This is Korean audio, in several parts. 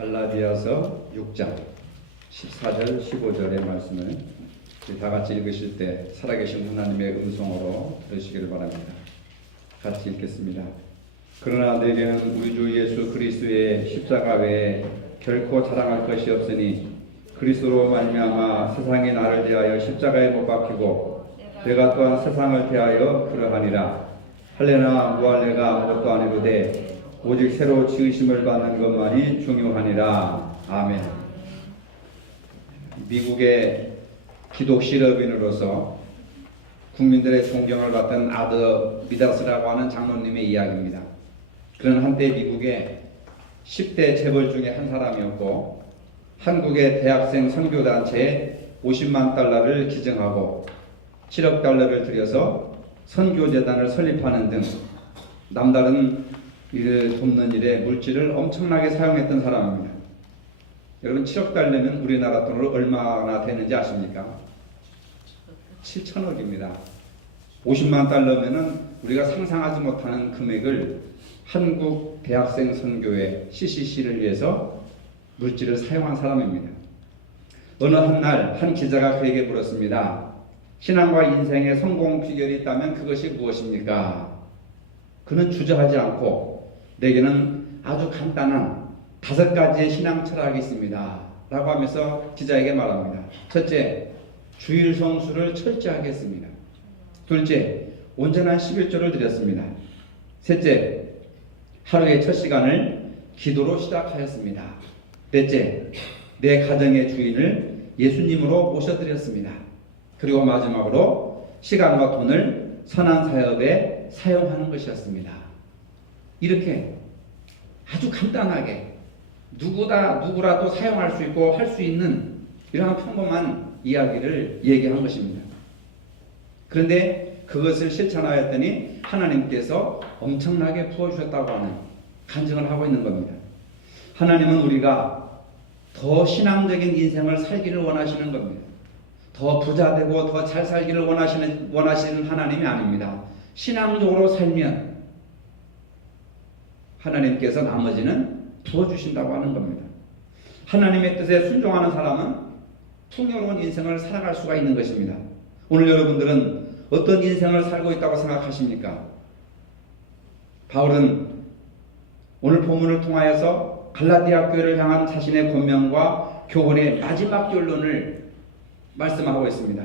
갈라디아서 6장 14절 15절의 말씀을 다 같이 읽으실 때 살아계신 하나님의 음성으로 들으시기를 바랍니다. 같이 읽겠습니다. 그러나 내게는 우리 주 예수 그리스도의 십자가 외에 결코 자랑할 것이 없으니 그리스도로 말미암아 세상이 나를 대하여 십자가에 못 박히고 내가 또한 세상을 대하여 그러하니라. 할례나 무할례가 아무것도 아니로되 오직 새로 지으심을 받는 것만이 중요하니라. 아멘. 미국의 기독 실업인으로서 국민들의 존경을 받던 아더 미다스라고 하는 장로님의 이야기입니다. 그는 한때 미국의 10대 재벌 중에 한 사람이었고 한국의 대학생 선교단체에 50만 달러를 기증하고 7억 달러를 들여서 선교재단을 설립하는 등 남다른 일을 돕는 일에 물질을 엄청나게 사용했던 사람입니다. 여러분 7억 달러면 우리나라 돈으로 얼마나 되는지 아십니까? 7천억입니다. 50만 달러면은 우리가 상상하지 못하는 금액을 한국 대학생 선교회 CCC를 위해서 물질을 사용한 사람입니다. 어느 한 날 한 기자가 그에게 물었습니다. 신앙과 인생의 성공 비결이 있다면 그것이 무엇입니까? 그는 주저하지 않고 내게는 아주 간단한 5가지의 신앙 철학이 있습니다 라고 하면서 기자에게 말합니다. 첫째, 주일 성수를 철저하게 했습니다. 둘째, 온전한 11조를 드렸습니다. 셋째, 하루의 첫 시간을 기도로 시작하였습니다. 넷째, 내 가정의 주인을 예수님으로 모셔드렸습니다. 그리고 마지막으로 시간과 돈을 선한 사역에 사용하는 것이었습니다. 이렇게 아주 간단하게 누구라도 사용할 수 있고 할 수 있는 이러한 평범한 이야기를 얘기한 것입니다. 그런데 그것을 실천하였더니 하나님께서 엄청나게 부어주셨다고 하는 간증을 하고 있는 겁니다. 하나님은 우리가 더 신앙적인 인생을 살기를 원하시는 겁니다. 더 부자되고 더 잘 살기를 원하시는 하나님이 아닙니다. 신앙적으로 살면 하나님께서 나머지는 부어주신다고 하는 겁니다. 하나님의 뜻에 순종하는 사람은 풍요로운 인생을 살아갈 수가 있는 것입니다. 오늘 여러분들은 어떤 인생을 살고 있다고 생각하십니까? 바울은 오늘 본문을 통하여서 갈라디아 교회를 향한 자신의 권면과 교훈의 마지막 결론을 말씀하고 있습니다.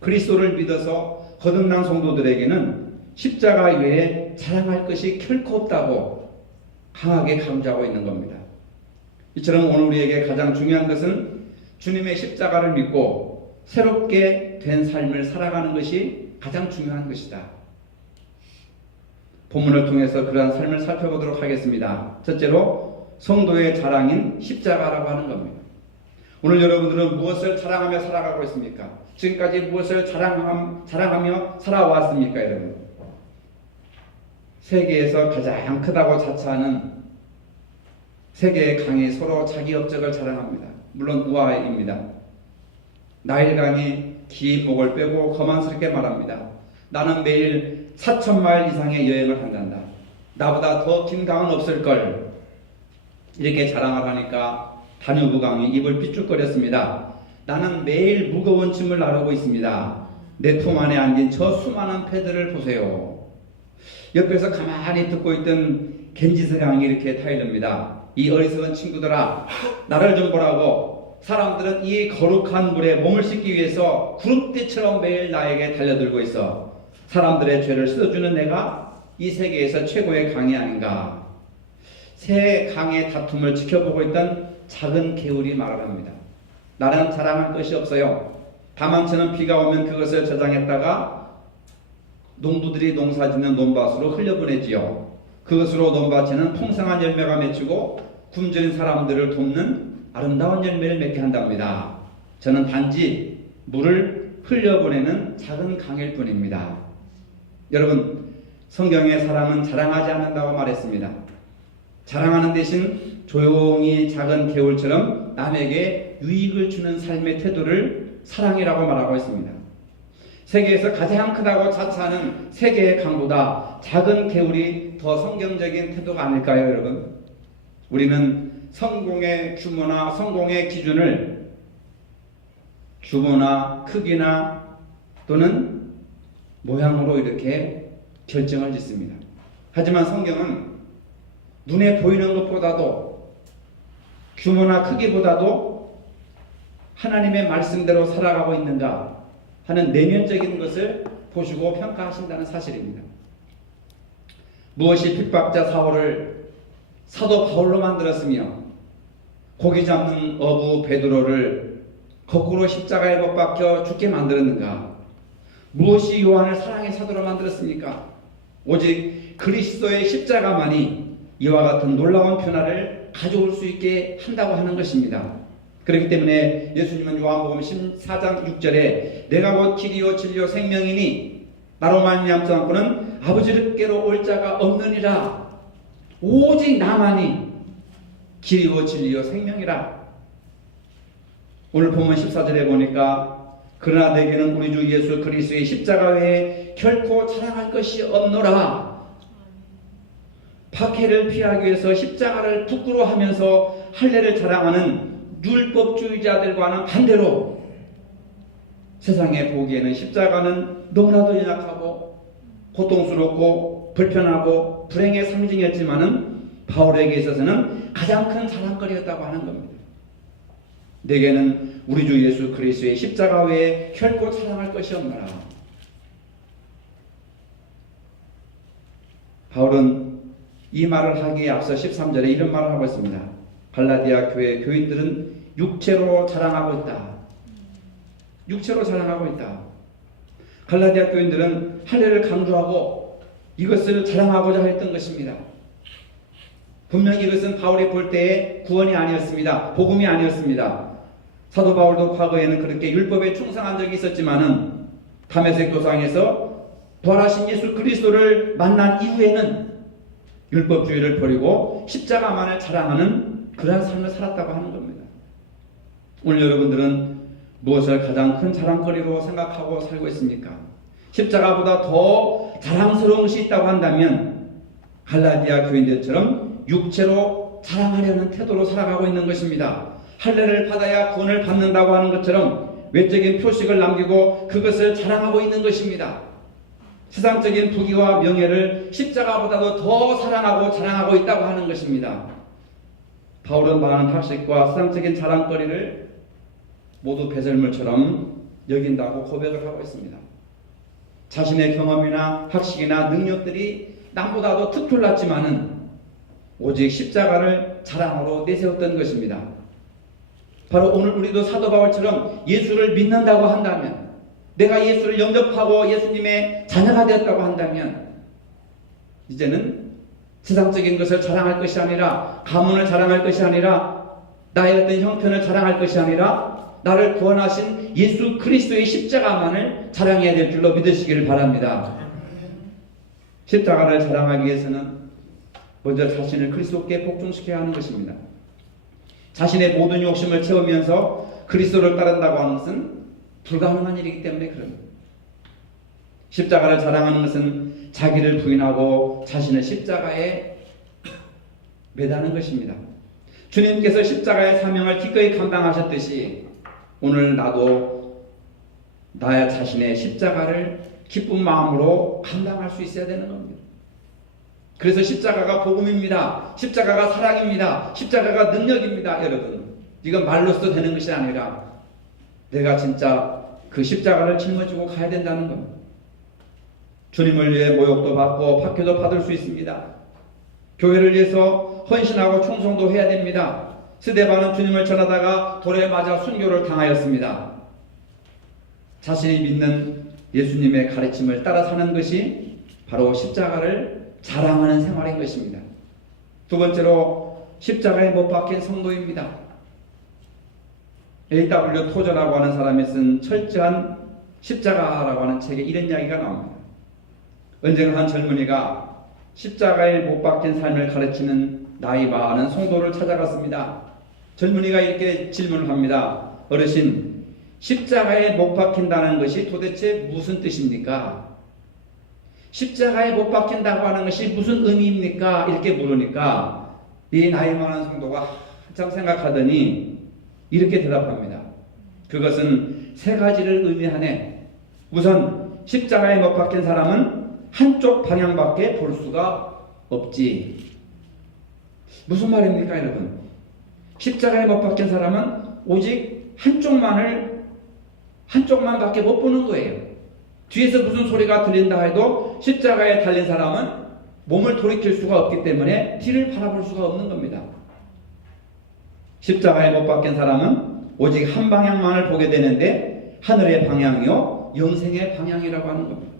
그리스도를 믿어서 거듭난 성도들에게는 십자가 외에 자랑할 것이 결코 없다고 강하게 강조하고 있는 겁니다. 이처럼 오늘 우리에게 가장 중요한 것은 주님의 십자가를 믿고 새롭게 된 삶을 살아가는 것이 가장 중요한 것이다. 본문을 통해서 그러한 삶을 살펴보도록 하겠습니다. 첫째로 성도의 자랑인 십자가라고 하는 겁니다. 오늘 여러분들은 무엇을 자랑하며 살아가고 있습니까? 지금까지 무엇을 자랑하며 살아왔습니까, 여러분? 세계에서 가장 크다고 자처하는 세계의 강이 서로 자기 업적을 자랑합니다. 물론 우아입니다. 나일강이 긴 목을 빼고 거만스럽게 말합니다. 나는 매일 4,000마일 이상의 여행을 한단다. 나보다 더 긴 강은 없을걸. 이렇게 자랑을 하니까 다뉴브강이 입을 삐죽거렸습니다. 나는 매일 무거운 짐을 나르고 있습니다. 내 품 안에 안긴 저 수많은 패들을 보세요. 옆에서 가만히 듣고 있던 겐지스강이 이렇게 타이릅니다. 이 어리석은 친구들아, 나를 좀 보라고. 사람들은 이 거룩한 물에 몸을 씻기 위해서 구름대처럼 매일 나에게 달려들고 있어. 사람들의 죄를 씻어주는 내가 이 세계에서 최고의 강이 아닌가. 새 강의 다툼을 지켜보고 있던 작은 개울이 말을 합니다. 나는 자랑할 것이 없어요. 다만 저는 비가 오면 그것을 저장했다가 농부들이 농사짓는 논밭으로 흘려보내지요. 그것으로 논밭에는 풍성한 열매가 맺히고 굶주린 사람들을 돕는 아름다운 열매를 맺게 한답니다. 저는 단지 물을 흘려보내는 작은 강일 뿐입니다. 여러분, 성경의 사람은 자랑하지 않는다고 말했습니다. 자랑하는 대신 조용히 작은 개울처럼 남에게 유익을 주는 삶의 태도를 사랑이라고 말하고 있습니다. 세계에서 가장 크다고 자처하는 세계의 강보다 작은 개울이 더 성경적인 태도가 아닐까요, 여러분? 우리는 성공의 규모나 성공의 기준을 규모나 크기나 또는 모양으로 이렇게 결정을 짓습니다. 하지만 성경은 눈에 보이는 것보다도 규모나 크기보다도 하나님의 말씀대로 살아가고 있는가 하는 내면적인 것을 보시고 평가하신다는 사실입니다. 무엇이 핍박자 사울을 사도 바울로 만들었으며 고기 잡는 어부 베드로를 거꾸로 십자가에 못 박혀 죽게 만들었는가? 무엇이 요한을 사랑의 사도로 만들었습니까? 오직 그리스도의 십자가만이 이와 같은 놀라운 변화를 가져올 수 있게 한다고 하는 것입니다. 그렇기 때문에 예수님은 요한복음 14장 6절에 내가 곧 길이요 진리요 생명이니 나로 말미암지 않고는 아버지께로 올 자가 없느니라. 오직 나만이 길이요 진리요 생명이라. 오늘 본문 14절에 보니까 그러나 내게는 우리 주 예수 그리스도의 십자가 외에 결코 자랑할 것이 없노라. 박해를 피하기 위해서 십자가를 부끄러워하면서 할례를 자랑하는 율법주의자들과는 반대로 세상에 보기에는 십자가는 너무나도 연약하고 고통스럽고 불편하고 불행의 상징이었지만은 바울에게 있어서는 가장 큰 자랑거리였다고 하는 겁니다. 내게는 우리 주 예수 그리스도의 십자가 외에 결코 자랑할 것이 없노라. 바울은 이 말을 하기에 앞서 13절에 이런 말을 하고 있습니다. 갈라디아 교회 교인들은 육체로 자랑하고 있다. 육체로 자랑하고 있다. 갈라디아 교인들은 할례를 강조하고 이것을 자랑하고자 했던 것입니다. 분명히 이것은 바울이 볼 때의 구원이 아니었습니다. 복음이 아니었습니다. 사도 바울도 과거에는 그렇게 율법에 충성한 적이 있었지만은 다메섹 도상에서 부활하신 예수 그리스도를 만난 이후에는 율법주의를 버리고 십자가만을 자랑하는 그러한 삶을 살았다고 하는 겁니다. 오늘 여러분들은 무엇을 가장 큰 자랑거리로 생각하고 살고 있습니까? 십자가보다 더 자랑스러운 것이 있다고 한다면 갈라디아 교인들처럼 육체로 자랑하려는 태도로 살아가고 있는 것입니다. 할례를 받아야 구원을 받는다고 하는 것처럼 외적인 표식을 남기고 그것을 자랑하고 있는 것입니다. 세상적인 부귀와 명예를 십자가보다도 더 사랑하고 자랑하고 있다고 하는 것입니다. 바울은 많은 학식과 세상적인 자랑거리를 모두 배설물처럼 여긴다고 고백을 하고 있습니다. 자신의 경험이나 학식이나 능력들이 남보다도 특별났지만은 오직 십자가를 자랑으로 내세웠던 것입니다. 바로 오늘 우리도 사도 바울처럼 예수를 믿는다고 한다면, 내가 예수를 영접하고 예수님의 자녀가 되었다고 한다면 이제는 세상적인 것을 자랑할 것이 아니라, 가문을 자랑할 것이 아니라, 나의 어떤 형편을 자랑할 것이 아니라 나를 구원하신 예수 그리스도의 십자가만을 자랑해야 될 줄로 믿으시기를 바랍니다. 십자가를 자랑하기 위해서는 먼저 자신을 그리스도께 복종시켜야 하는 것입니다. 자신의 모든 욕심을 채우면서 그리스도를 따른다고 하는 것은 불가능한 일이기 때문에 그럽니다. 십자가를 자랑하는 것은 자기를 부인하고 자신을 십자가에 매다는 것입니다. 주님께서 십자가의 사명을 기꺼이 감당하셨듯이 오늘 나도 나의 자신의 십자가를 기쁜 마음으로 감당할 수 있어야 되는 겁니다. 그래서 십자가가 복음입니다. 십자가가 사랑입니다. 십자가가 능력입니다. 여러분, 이건 말로써 되는 것이 아니라 내가 진짜 그 십자가를 짊어지고 가야 된다는 겁니다. 주님을 위해 모욕도 받고 박해도 받을 수 있습니다. 교회를 위해서 헌신하고 충성도 해야 됩니다. 스데반은 주님을 전하다가 돌에 맞아 순교를 당하였습니다. 자신이 믿는 예수님의 가르침을 따라 사는 것이 바로 십자가를 자랑하는 생활인 것입니다. 두 번째로 십자가에 못 박힌 성도입니다. A.W. 토저라고 하는 사람이 쓴 철저한 십자가라고 하는 책에 이런 이야기가 나옵니다. 언젠가 한 젊은이가 십자가에 못 박힌 삶을 가르치는 나이 많은 성도를 찾아갔습니다. 젊은이가 이렇게 질문을 합니다. 어르신, 십자가에 못 박힌다는 것이 도대체 무슨 뜻입니까? 십자가에 못 박힌다고 하는 것이 무슨 의미입니까? 이렇게 물으니까 이 나이 많은 성도가 한참 생각하더니 이렇게 대답합니다. 그것은 세 가지를 의미하네. 우선 십자가에 못 박힌 사람은 한쪽 방향밖에 볼 수가 없지. 무슨 말입니까, 여러분? 십자가에 못 박힌 사람은 오직 한쪽만밖에 못 보는 거예요. 뒤에서 무슨 소리가 들린다 해도 십자가에 달린 사람은 몸을 돌이킬 수가 없기 때문에 뒤를 바라볼 수가 없는 겁니다. 십자가에 못 박힌 사람은 오직 한 방향만을 보게 되는데 하늘의 방향이요 영생의 방향이라고 하는 겁니다.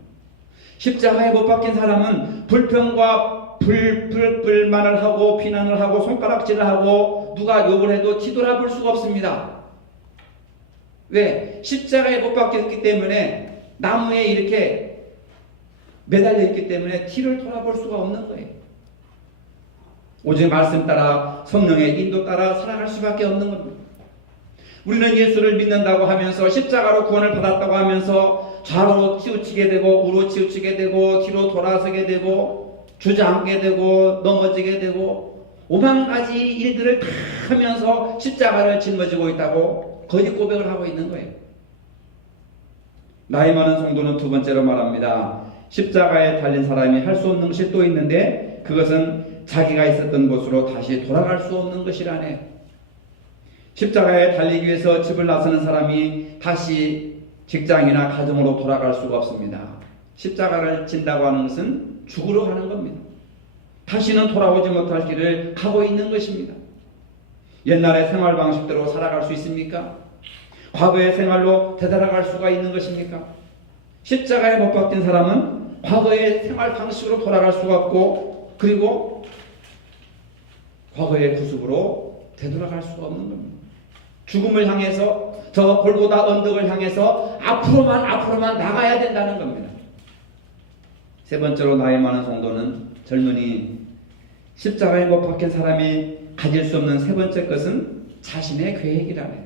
십자가에 못 박힌 사람은 불평과 불만을 하고 비난을 하고 손가락질을 하고 누가 욕을 해도 뒤돌아볼 수가 없습니다. 왜? 십자가에 못 박혔기 때문에 나무에 이렇게 매달려 있기 때문에 뒤를 돌아볼 수가 없는 거예요. 오직 말씀 따라 성령의 인도 따라 살아갈 수밖에 없는 겁니다. 우리는 예수를 믿는다고 하면서 십자가로 구원을 받았다고 하면서 좌로 치우치게 되고 우로 치우치게 되고 뒤로 돌아서게 되고 주저앉게 되고 넘어지게 되고 오만 가지 일들을 다 하면서 십자가를 짊어지고 있다고 거짓 고백을 하고 있는 거예요. 나이 많은 성도는 두 번째로 말합니다. 십자가에 달린 사람이 할 수 없는 것이 또 있는데 그것은 자기가 있었던 곳으로 다시 돌아갈 수 없는 것이라네. 십자가에 달리기 위해서 집을 나서는 사람이 다시 직장이나 가정으로 돌아갈 수가 없습니다. 십자가를 진다고 하는 것은 죽으러 가는 겁니다. 다시는 돌아오지 못할 길을 가고 있는 것입니다. 옛날의 생활 방식대로 살아갈 수 있습니까? 과거의 생활로 되돌아갈 수가 있는 것입니까? 십자가에 못 박힌 사람은 과거의 생활 방식으로 돌아갈 수가 없고 그리고 과거의 구습으로 되돌아갈 수가 없는 겁니다. 죽음을 향해서 저 골고다 언덕을 향해서 앞으로만 나가야 된다는 겁니다. 세 번째로 나이 많은 성도는 젊은이 십자가에 못 박힌 사람이 가질 수 없는 세 번째 것은 자신의 계획이라네요.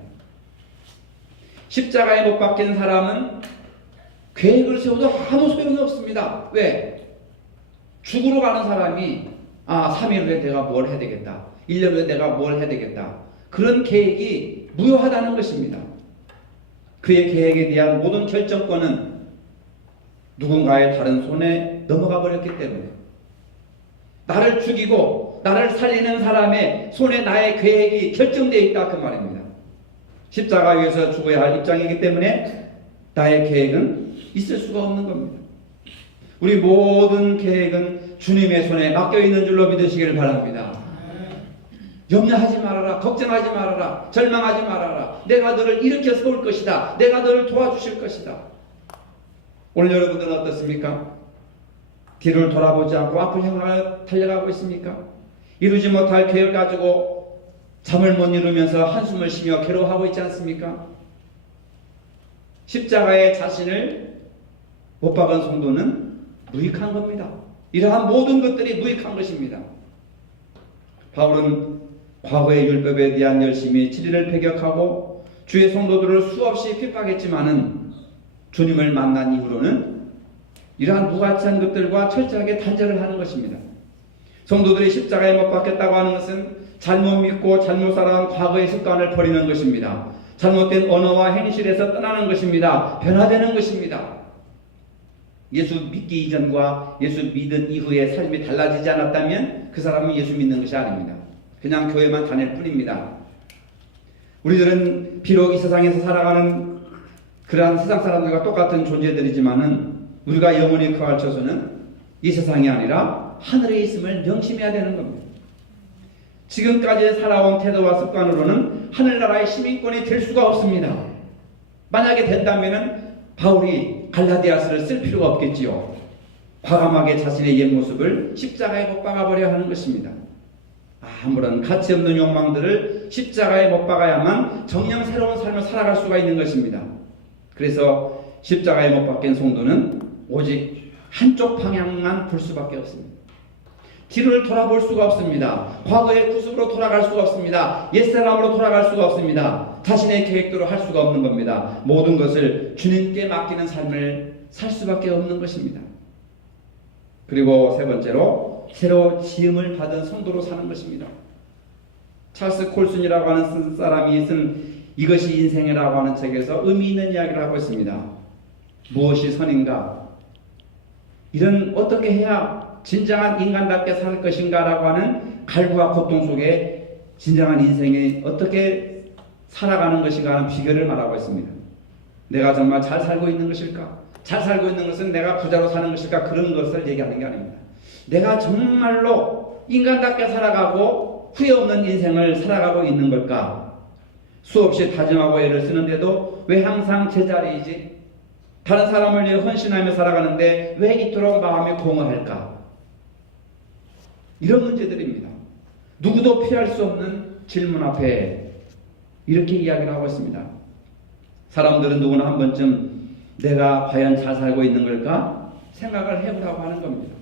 십자가에 못 박힌 사람은 계획을 세워도 아무 소용이 없습니다. 왜? 죽으러 가는 사람이 3일 후에 내가 뭘 해야 되겠다. 1년 후에 내가 뭘 해야 되겠다. 그런 계획이 무효하다는 것입니다. 그의 계획에 대한 모든 결정권은 누군가의 다른 손에 넘어가 버렸기 때문에 나를 죽이고 나를 살리는 사람의 손에 나의 계획이 결정되어 있다 그 말입니다. 십자가 위에서 죽어야 할 입장이기 때문에 나의 계획은 있을 수가 없는 겁니다. 우리 모든 계획은 주님의 손에 맡겨 있는 줄로 믿으시길 바랍니다. 염려하지 말아라. 걱정하지 말아라. 절망하지 말아라. 내가 너를 일으켜 세울 것이다. 내가 너를 도와주실 것이다. 오늘 여러분들은 어떻습니까? 뒤를 돌아보지 않고 앞을 향하여 달려가고 있습니까? 이루지 못할 계획을 가지고 잠을 못 이루면서 한숨을 쉬며 괴로워하고 있지 않습니까? 십자가에 자신을 못 박은 성도는 무익한 겁니다. 이러한 모든 것들이 무익한 것입니다. 바울은 과거의 율법에 대한 열심히 진리를 배격하고 주의 성도들을 수없이 핍박했지만은 주님을 만난 이후로는 이러한 무가치한 것들과 철저하게 단절을 하는 것입니다. 성도들이 십자가에 못 박혔다고 하는 것은 잘못 믿고 잘못 살아온 과거의 습관을 버리는 것입니다. 잘못된 언어와 행실에서 떠나는 것입니다. 변화되는 것입니다. 예수 믿기 이전과 예수 믿은 이후의 삶이 달라지지 않았다면 그 사람은 예수 믿는 것이 아닙니다. 그냥 교회만 다닐 뿐입니다. 우리들은 비록 이 세상에서 살아가는 그러한 세상 사람들과 똑같은 존재들이지만은 우리가 영원히 거할 처소는 이 세상이 아니라 하늘에 있음을 명심해야 되는 겁니다. 지금까지 살아온 태도와 습관으로는 하늘나라의 시민권이 될 수가 없습니다. 만약에 된다면은 바울이 갈라디아서를 쓸 필요가 없겠지요. 과감하게 자신의 옛 모습을 십자가에 못 박아버려야 하는 것입니다. 아무런 가치 없는 욕망들을 십자가에 못 박아야만 정녕 새로운 삶을 살아갈 수가 있는 것입니다. 그래서 십자가에 못 박힌 성도는 오직 한쪽 방향만 볼 수밖에 없습니다. 뒤를 돌아볼 수가 없습니다. 과거의 구습으로 돌아갈 수가 없습니다. 옛사람으로 돌아갈 수가 없습니다. 자신의 계획대로 할 수가 없는 겁니다. 모든 것을 주님께 맡기는 삶을 살 수밖에 없는 것입니다. 그리고 세 번째로 새로 지음을 받은 성도로 사는 것입니다. 찰스 콜슨이라고 하는 사람이 쓴 이것이 인생이라고 하는 책에서 의미 있는 이야기를 하고 있습니다. 무엇이 선인가? 이런 어떻게 해야 진정한 인간답게 살 것인가 라고 하는 갈구와 고통 속에 진정한 인생이 어떻게 살아가는 것인가 하는 비결을 말하고 있습니다. 내가 정말 잘 살고 있는 것일까? 잘 살고 있는 것은 내가 부자로 사는 것일까? 그런 것을 얘기하는 게 아닙니다. 내가 정말로 인간답게 살아가고 후회 없는 인생을 살아가고 있는 걸까? 수없이 다짐하고 애를 쓰는데도 왜 항상 제자리이지? 다른 사람을 위해 헌신하며 살아가는데 왜 이토록 마음이 공허할까? 이런 문제들입니다. 누구도 피할 수 없는 질문 앞에 이렇게 이야기를 하고 있습니다. 사람들은 누구나 한 번쯤 내가 과연 잘 살고 있는 걸까? 생각을 해보라고 하는 겁니다.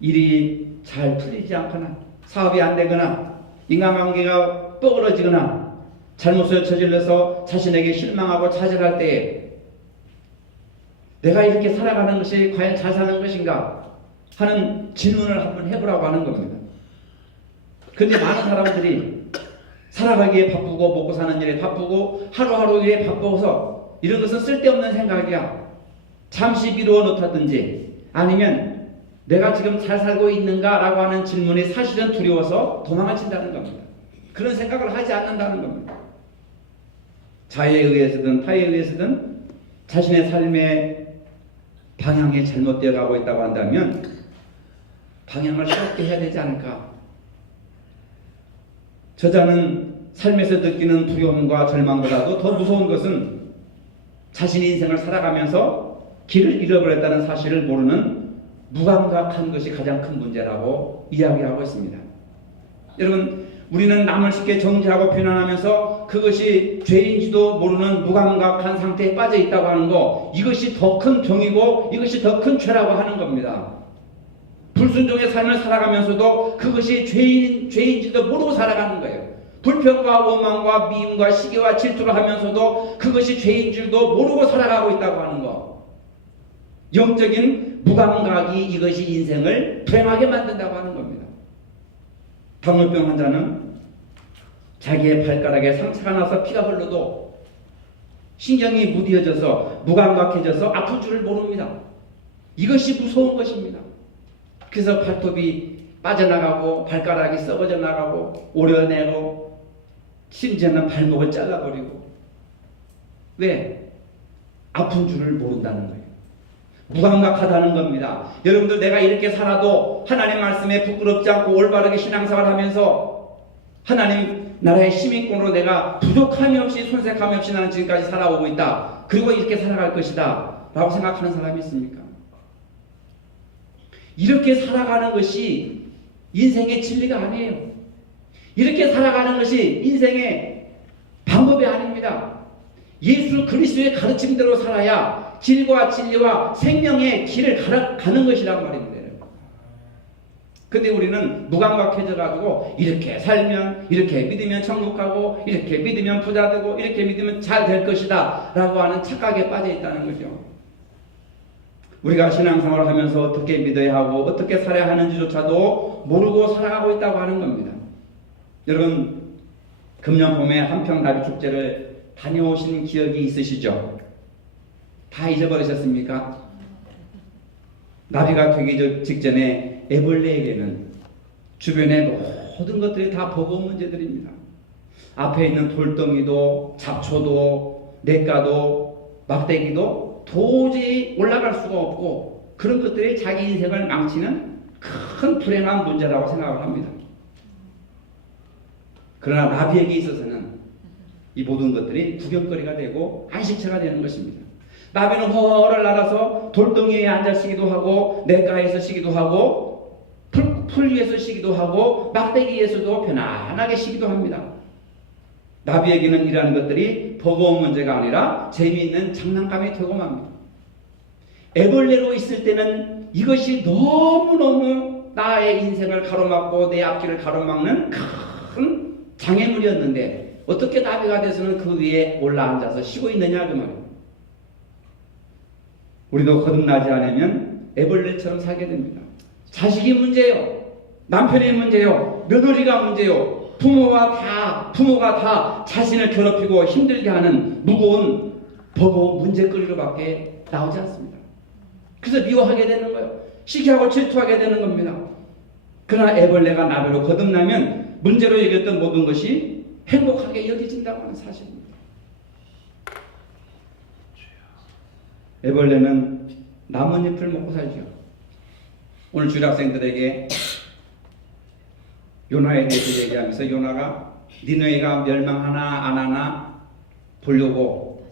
일이 잘 풀리지 않거나 사업이 안 되거나 인간관계가 뻐그러지거나 잘못을 저질러서 자신에게 실망하고 좌절할 때에 내가 이렇게 살아가는 것이 과연 잘 사는 것인가 하는 질문을 한번 해보라고 하는 겁니다. 그런데 많은 사람들이 살아가기에 바쁘고 먹고 사는 일에 바쁘고 하루하루 일에 바빠서 이런 것은 쓸데없는 생각이야. 잠시 미루어 놓다든지 아니면 내가 지금 잘 살고 있는가 라고 하는 질문이 사실은 두려워서 도망을 친다는 겁니다. 그런 생각을 하지 않는다는 겁니다. 자의에 의해서든 타의에 의해서든 자신의 삶의 방향이 잘못되어 가고 있다고 한다면 방향을 새롭게 해야 되지 않을까? 저자는 삶에서 느끼는 두려움과 절망보다도 더 무서운 것은 자신의 인생을 살아가면서 길을 잃어버렸다는 사실을 모르는 무감각한 것이 가장 큰 문제라고 이야기하고 있습니다. 여러분, 우리는 남을 쉽게 정죄하고 비난하면서 그것이 죄인지도 모르는 무감각한 상태에 빠져 있다고 하는 거, 이것이 더 큰 병이고 이것이 더 큰 죄라고 하는 겁니다. 불순종의 삶을 살아가면서도 그것이 죄인지도 모르고 살아가는 거예요. 불평과 원망과 미움과 시기와 질투를 하면서도 그것이 죄인 줄도 모르고 살아가고 있다고 하는 거. 영적인 무감각이 이것이 인생을 불행하게 만든다고 하는 겁니다. 당뇨병 환자는 자기의 발가락에 상처가 나서 피가 흘러도 신경이 무뎌져서 무감각해져서 아픈 줄을 모릅니다. 이것이 무서운 것입니다. 그래서 발톱이 빠져나가고 발가락이 썩어져 나가고 오려내고 심지어는 발목을 잘라버리고, 왜? 아픈 줄을 모른다는 거예요. 무감각하다는 겁니다. 여러분들, 내가 이렇게 살아도 하나님 말씀에 부끄럽지 않고 올바르게 신앙생활 하면서 하나님 나라의 시민권으로 내가 부족함이 없이 손색함이 없이 나는 지금까지 살아오고 있다, 그리고 이렇게 살아갈 것이다 라고 생각하는 사람이 있습니까? 이렇게 살아가는 것이 인생의 진리가 아니에요. 이렇게 살아가는 것이 인생의 방법이 아닙니다. 예수 그리스도의 가르침대로 살아야 길과 진리와 생명의 길을 가는 것이란 말입니다. 근데 우리는 무감각해져 가지고 이렇게 살면, 이렇게 믿으면 천국 가고, 이렇게 믿으면 부자 되고, 이렇게 믿으면 잘 될 것이다 라고 하는 착각에 빠져 있다는 거죠. 우리가 신앙생활을 하면서 어떻게 믿어야 하고 어떻게 살아야 하는지조차도 모르고 살아가고 있다고 하는 겁니다. 여러분, 금년 봄에 한평나비 축제를 다녀오신 기억이 있으시죠? 다 잊어버리셨습니까? 나비가 되기 직전에 애벌레에게는 주변의 모든 것들이 다 버거운 문제들입니다. 앞에 있는 돌덩이도 잡초도 냇가도 막대기도 도저히 올라갈 수가 없고, 그런 것들이 자기 인생을 망치는 큰 불행한 문제라고 생각을 합니다. 그러나 나비에게 있어서는 이 모든 것들이 구경거리가 되고 안식처가 되는 것입니다. 나비는 허허를 날아서 돌덩이에 앉아 쉬기도 하고, 냇가에서 쉬기도 하고, 풀 위에서 쉬기도 하고, 막대기에서도 편안하게 쉬기도 합니다. 나비에게는 이러한 것들이 버거운 문제가 아니라 재미있는 장난감이 되고 맙니다. 애벌레로 있을 때는 이것이 너무너무 나의 인생을 가로막고 내 앞길을 가로막는 큰 장애물이었는데, 어떻게 나비가 돼서는 그 위에 올라앉아서 쉬고 있느냐 그 말이에요. 우리도 거듭나지 않으면 애벌레처럼 살게 됩니다. 자식이 문제요, 남편이 문제요, 며느리가 문제요, 부모가 다 자신을 괴롭히고 힘들게 하는 무거운 버거운 문제거리로밖에 나오지 않습니다. 그래서 미워하게 되는 거예요. 시기하고 질투하게 되는 겁니다. 그러나 애벌레가 나비로 거듭나면 문제로 여겼던 모든 것이 행복하게 여겨진다고 하는 사실입니다. 애벌레는 나뭇잎을 먹고 살죠. 오늘 주일학생들에게 요나에 대해서 얘기하면서 요나가 니느웨가 멸망하나 안 하나 보려고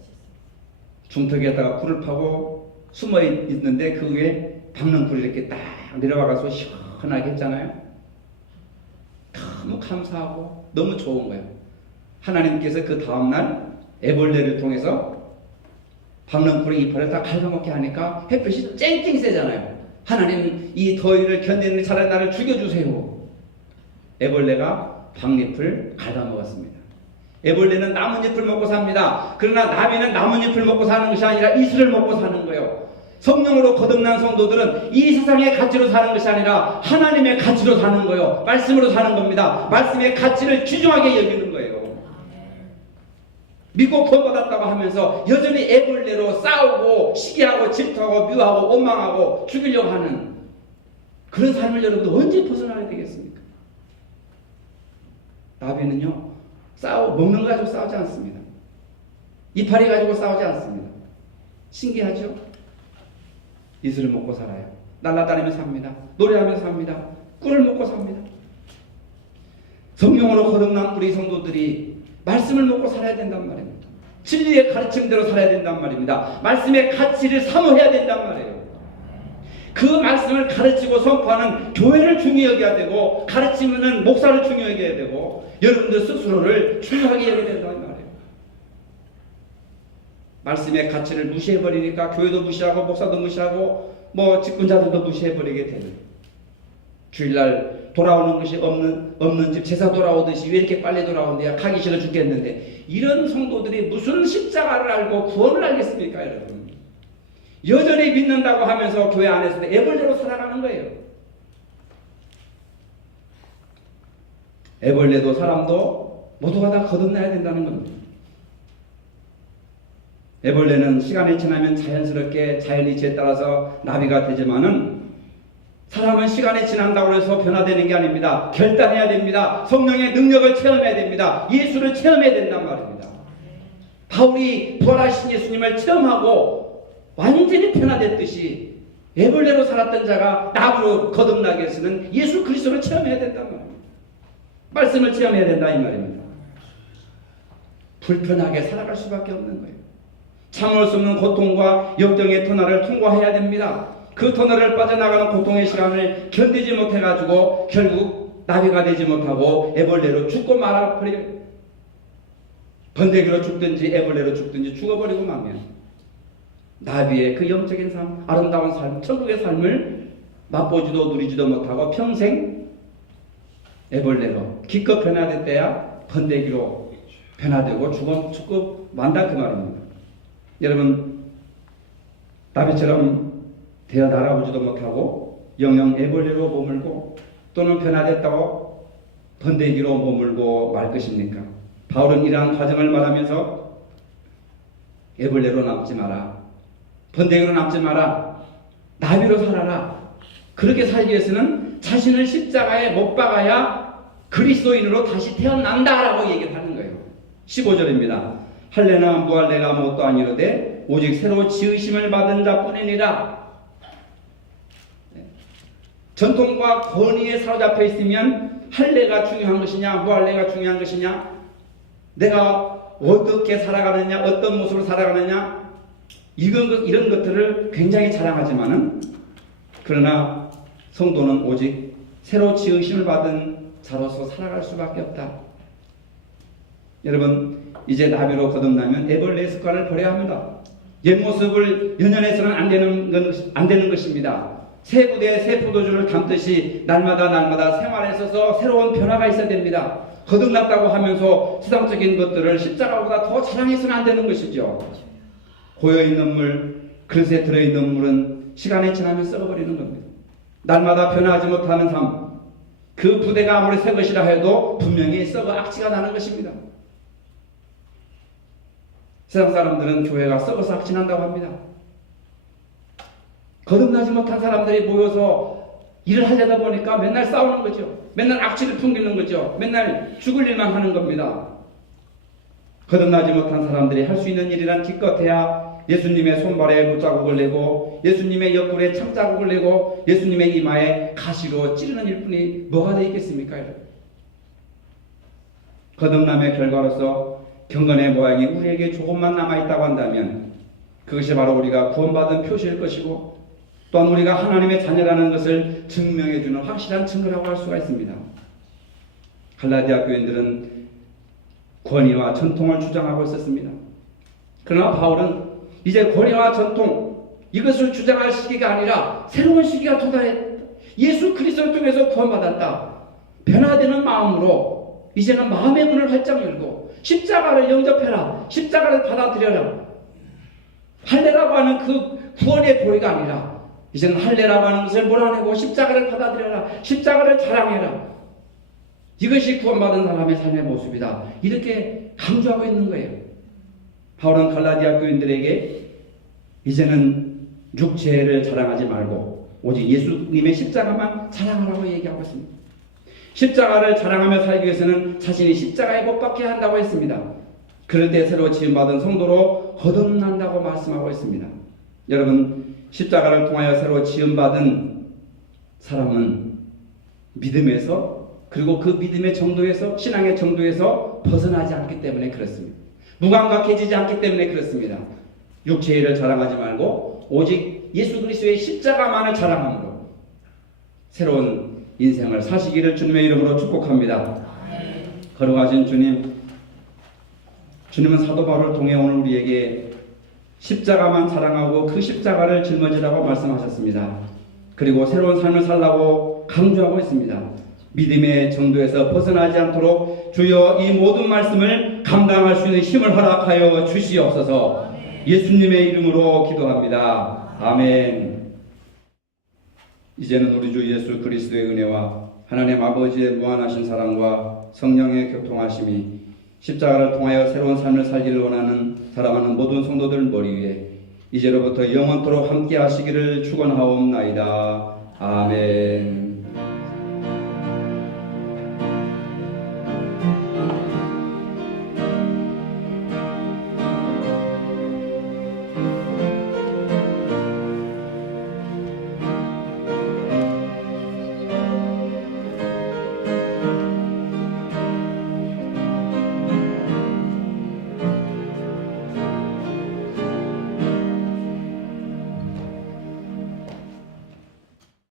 중턱에다가 불을 파고 숨어 있는데 그 위에 박는 불이 이렇게 딱 내려와가서 시원하게 했잖아요. 너무 감사하고 너무 좋은 거예요. 하나님께서 그 다음날 애벌레를 통해서 박는 불의 이파를 다 갉아먹게 하니까 햇빛이 쨍쨍 세잖아요. 하나님 이 더위를 견디는 차라리 나를 죽여주세요. 애벌레가 박잎을 갉아먹었습니다. 애벌레는 나뭇잎을 먹고 삽니다. 그러나 나비는 나뭇잎을 먹고 사는 것이 아니라 이슬을 먹고 사는 거예요. 성령으로 거듭난 성도들은 이 세상의 가치로 사는 것이 아니라 하나님의 가치로 사는 거예요. 말씀으로 사는 겁니다. 말씀의 가치를 귀중하게 여기는 거예요. 믿고 구원받았다고 하면서 여전히 애벌레로 싸우고 시기하고 질투하고 미워하고 원망하고 죽이려고 하는 그런 삶을 여러분들 언제 벗어나야 되겠습니까? 나비는요 먹는 거 가지고 싸우지 않습니다. 이파리 가지고 싸우지 않습니다. 신기하죠? 이슬을 먹고 살아요. 날아다니며 삽니다. 노래하며 삽니다. 꿀을 먹고 삽니다. 성령으로 거듭난 우리 성도들이 말씀을 먹고 살아야 된단 말입니다. 진리의 가르침대로 살아야 된단 말입니다. 말씀의 가치를 사모해야 된단 말이에요. 그 말씀을 가르치고 선포하는 교회를 중요히 여겨야 되고 가르치는 목사를 중요히 여겨야 되고 여러분들 스스로를 중요하게 여겨야 된다는 말이에요. 말씀의 가치를 무시해버리니까 교회도 무시하고 목사도 무시하고 직분자들도 무시해버리게 되는 주일날 돌아오는 것이 없는 집 제사 돌아오듯이 왜 이렇게 빨리 돌아오는데요? 가기 싫어 죽겠는데 이런 성도들이 무슨 십자가를 알고 구원을 알겠습니까 여러분? 여전히 믿는다고 하면서 교회 안에서도 애벌레로 살아가는 거예요. 애벌레도 사람도 모두가 다 거듭나야 된다는 겁니다. 애벌레는 시간이 지나면 자연스럽게 자연 이치에 따라서 나비가 되지만은 사람은 시간이 지난다고 해서 변화되는 게 아닙니다. 결단해야 됩니다. 성령의 능력을 체험해야 됩니다. 예수를 체험해야 된단 말입니다. 바울이 부활하신 예수님을 체험하고 완전히 변화됐듯이 애벌레로 살았던 자가 나비로 거듭나게 해서는 예수 그리스도를 체험해야 된단 말입니다. 말씀을 체험해야 된다 이 말입니다. 불편하게 살아갈 수밖에 없는 거예요. 참을 수 없는 고통과 역경의 터널을 통과해야 됩니다. 그 터널을 빠져나가는 고통의 시간을 견디지 못해가지고 결국 나비가 되지 못하고 애벌레로 죽고 말아버리고 번데기로 죽든지 애벌레로 죽든지 죽어버리고 마면 나비의 그 영적인 삶, 아름다운 삶, 천국의 삶을 맛보지도 누리지도 못하고 평생 애벌레로 기껏 변화됐대야 번데기로 변화되고 죽고 만다 그 말입니다. 여러분 나비처럼 되어 날아오지도 못하고 영영 애벌레로 머물고 또는 변화됐다고 번데기로 머물고 말 것입니까? 바울은 이러한 과정을 말하면서 애벌레로 남지 마라, 번데기로 남지 마라, 나비로 살아라. 그렇게 살기 위해서는 자신을 십자가에 못 박아야 그리스도인으로 다시 태어난다라고 얘기를 하는 거예요. 15절입니다. 할례나 무할례가 아무것도 아니로되 오직 새로 지으심을 받은 자뿐이니라. 전통과 권위에 사로잡혀 있으면 할례가 중요한 것이냐 무할례가 중요한 것이냐, 내가 어떻게 살아가느냐 어떤 모습으로 살아가느냐 이런 것들을 굉장히 자랑하지만은 그러나 성도는 오직 새로 지으심을 받은 자로서 살아갈 수밖에 없다. 여러분 이제 나비로 거듭나면 애벌레의 습관을 버려야 합니다. 옛 모습을 연연해서는 안 되는 것입니다. 새 부대에 새 포도주를 담듯이 날마다 생활에 있어서 새로운 변화가 있어야 됩니다. 거듭났다고 하면서 세상적인 것들을 십자가보다 더 자랑해서는 안 되는 것이죠. 고여있는 물, 그릇에 들어있는 물은 시간이 지나면 썩어버리는 겁니다. 날마다 변화하지 못하는 삶, 그 부대가 아무리 새 것이라 해도 분명히 썩어 악취가 나는 것입니다. 세상 사람들은 교회가 썩어서 악취난다고 합니다. 거듭나지 못한 사람들이 모여서 일을 하려다 보니까 맨날 싸우는 거죠. 맨날 악취를 풍기는 거죠. 맨날 죽을 일만 하는 겁니다. 거듭나지 못한 사람들이 할 수 있는 일이란 기껏해야 예수님의 손발에 못자국을 내고 예수님의 옆구리에 창자국을 내고 예수님의 이마에 가시로 찌르는 일뿐이 뭐가 되어 있겠습니까? 거듭남의 결과로서 경건의 모양이 우리에게 조금만 남아있다고 한다면 그것이 바로 우리가 구원받은 표시일 것이고 또한 우리가 하나님의 자녀라는 것을 증명해주는 확실한 증거라고 할 수가 있습니다. 갈라디아 교인들은 권위와 전통을 주장하고 있었습니다. 그러나 바울은 이제 권위와 전통 이것을 주장할 시기가 아니라 새로운 시기가 도달했다. 예수 그리스도를 통해서 구원받았다. 변화되는 마음으로 이제는 마음의 문을 활짝 열고 십자가를 영접해라. 십자가를 받아들여라. 할례라고 하는 그 구원의 도리가 아니라 이제는 할례라고 하는 것을 몰아내고 십자가를 받아들여라. 십자가를 자랑해라. 이것이 구원받은 사람의 삶의 모습이다. 이렇게 강조하고 있는 거예요. 바울은 갈라디아 교인들에게 이제는 육체를 자랑하지 말고 오직 예수님의 십자가만 자랑하라고 얘기하고 있습니다. 십자가를 자랑하며 살기 위해서는 자신이 십자가에 못 박혀야 한다고 했습니다. 그럴 때 새로 지음받은 성도로 거듭난다고 말씀하고 있습니다. 여러분, 십자가를 통하여 새로 지음받은 사람은 믿음에서 그리고 그 믿음의 정도에서 신앙의 정도에서 벗어나지 않기 때문에 그렇습니다. 무감각해지지 않기 때문에 그렇습니다. 육체의 일을 자랑하지 말고 오직 예수 그리스도의 십자가만을 자랑함으로 새로운 인생을 사시기를 주님의 이름으로 축복합니다. 걸어가신 주님은 사도 바울을 통해 오늘 우리에게 십자가만 자랑하고 그 십자가를 짊어지라고 말씀하셨습니다. 그리고 새로운 삶을 살라고 강조하고 있습니다. 믿음의 정도에서 벗어나지 않도록 주여 이 모든 말씀을 감당할 수 있는 힘을 허락하여 주시옵소서. 예수님의 이름으로 기도합니다. 아멘. 이제는 우리 주 예수 그리스도의 은혜와 하나님 아버지의 무한하신 사랑과 성령의 교통하심이 십자가를 통하여 새로운 삶을 살기를 원하는 사랑하는 모든 성도들 머리 위에 이제로부터 영원토록 함께 하시기를 축원하옵나이다. 아멘.